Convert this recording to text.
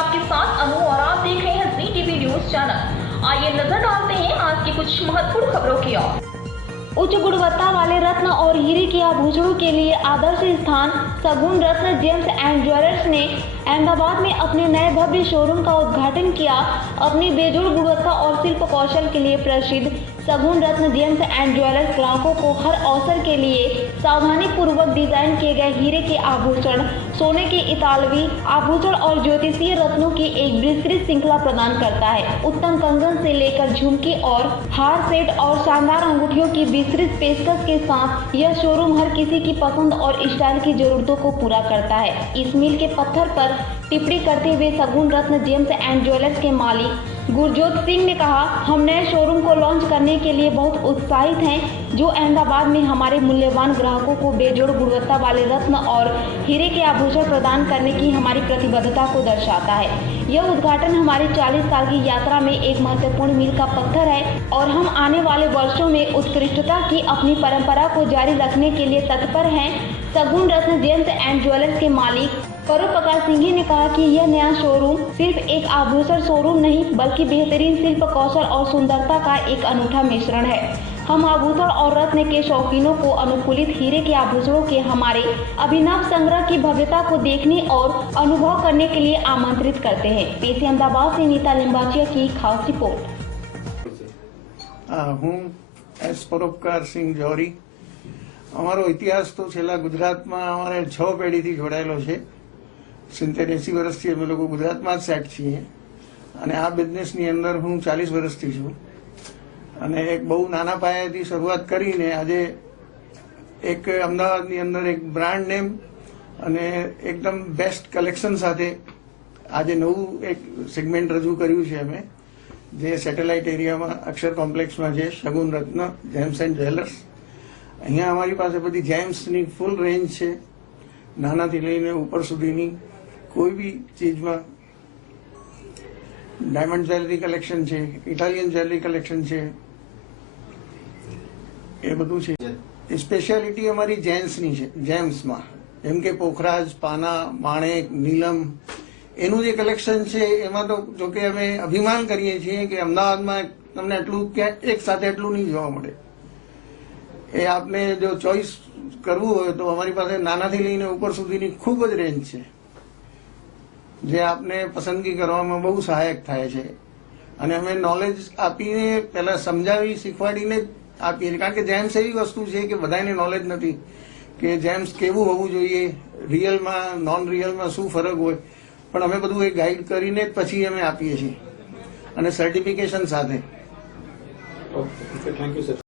आपके साथ अनु और आप देख रहे हैं जी टीवी न्यूज चैनल। आइए नजर डालते हैं आज की कुछ महत्वपूर्ण खबरों की ओर। उच्च गुणवत्ता वाले रत्न और हीरे के आभूषणों के लिए आदर्श स्थान शगुन रत्न जेम्स एंड ज्वेलर्स ने अहमदाबाद में अपने नए भव्य शोरूम का उद्घाटन किया। अपनी बेजोड़ गुणवत्ता और शिल्प कौशल के लिए प्रसिद्ध शगुन रत्न जेम्स एंड ज्वेलर्स ग्राहकों को हर अवसर के लिए सावधानी पूर्वक डिजाइन किए गए हीरे के आभूषण, सोने के इतालवी आभूषण और ज्योतिषीय रत्नों की एक विस्तृत श्रृंखला प्रदान करता है। उत्तम कंगन से लेकर झुमकी और हार सेट और शानदार अंगूठियों की विस्तृत पेशकश के साथ यह शोरूम हर किसी की पसंद और स्टाइल की जरूरतों को पूरा करता है। इस मील के पत्थर पर टिप्पणी करते हुए शगुन रत्न जेम्स एंड ज्वेलर्स के मालिक गुरजोत सिंह ने कहा, हम नए शोरूम को लॉन्च करने के लिए बहुत उत्साहित हैं, जो अहमदाबाद में हमारे मूल्यवान ग्राहकों को बेजोड़ गुणवत्ता वाले रत्न और हीरे के आभूषण प्रदान करने की हमारी प्रतिबद्धता को दर्शाता है। यह उद्घाटन हमारी 40 साल की यात्रा में एक महत्वपूर्ण मील का पत्थर है और हम आने वाले वर्षों में उत्कृष्टता की अपनी परंपरा को जारी रखने के लिए तत्पर हैं। शगुन रत्न जेम्स एंड ज्वेलर्स के मालिक परोपकार सिंघी ने कहा कि यह नया शोरूम सिर्फ एक आभूषण शोरूम नहीं बल्कि बेहतरीन शिल्प कौशल और सुंदरता का एक अनूठा मिश्रण है। हम आभूषण और रत्न के शौकीनों को अनुकूलित हीरे के आभूषणों के हमारे अभिनव संग्रह की भव्यता को देखने और अनुभव करने के लिए आमंत्रित करते हैं। पेश अहमदाबाद से नीता लिंबाचिया की खास रिपोर्ट। हूँ एस परोपकार सिंह जौहरी। અમારો ઇતિહાસ તો છેલ્લા ગુજરાતમાં અમારે 6 પેઢીથી જોડાયેલો છે। 70-80 વર્ષથી અમે લોકો ગુજરાતમાં જ સેટ છીએ અને આ બિઝનેસની અંદર હું 40 વર્ષથી છું અને એક બહુ નાના પાયાથી શરૂઆત કરીને આજે એક અમદાવાદની અંદર એક બ્રાન્ડ નેમ અને એકદમ બેસ્ટ કલેક્શન સાથે આજે નવું એક સેગમેન્ટ રજૂ કર્યું છે અમે, જે સેટેલાઇટ એરિયામાં અક્ષર કોમ્પ્લેક્સમાં છે, શગુન રત્ન જેમ્સ એન્ડ જ્વેલર્સ। અહીંયા અમારી પાસે બધી જેમ્સની ફૂલ રેન્જ છે, નાનાથી લઈને ઉપર સુધીની કોઈ બી ચીજમાં ડાયમંડ જ્વેલરી કલેક્શન છે, ઇટાલિયન જ્વેલરી કલેક્શન છે, એ બધું છે। એ સ્પેશિયાલિટી અમારી જેમ્સની છે। જેમ્સમાં જેમ કે પોખરાજ, પાના, માણેક, નીલમ, એનું જે કલેક્શન છે એમાં તો જોકે અમે અભિમાન કરીએ છીએ કે અમદાવાદમાં તમને એટલું ક્યાંક એક સાથે એટલું નહીં જોવા મળે। એ આપને જો ચોઈસ કરવું હોય તો અમારી પાસે નાનાથી લઈને ઉપર સુધીની ખૂબ જ રેન્જ છે, જે આપને પસંદગી કરવામાં બહુ સહાયક થાય છે। અને અમે નોલેજ આપીને પહેલા સમજાવી શીખવાડીને આપીએ છીએ, કારણ કે જેમ્સ એવી વસ્તુ છે કે બધાને નોલેજ નથી કે જેમ્સ કેવું હોવું જોઈએ, રિયલમાં નોન રિયલમાં શું ફરક હોય, પણ અમે બધું એ ગાઈડ કરીને પછી અમે આપીએ છીએ અને સર્ટિફિકેશન સાથે। Okay, thank you sir.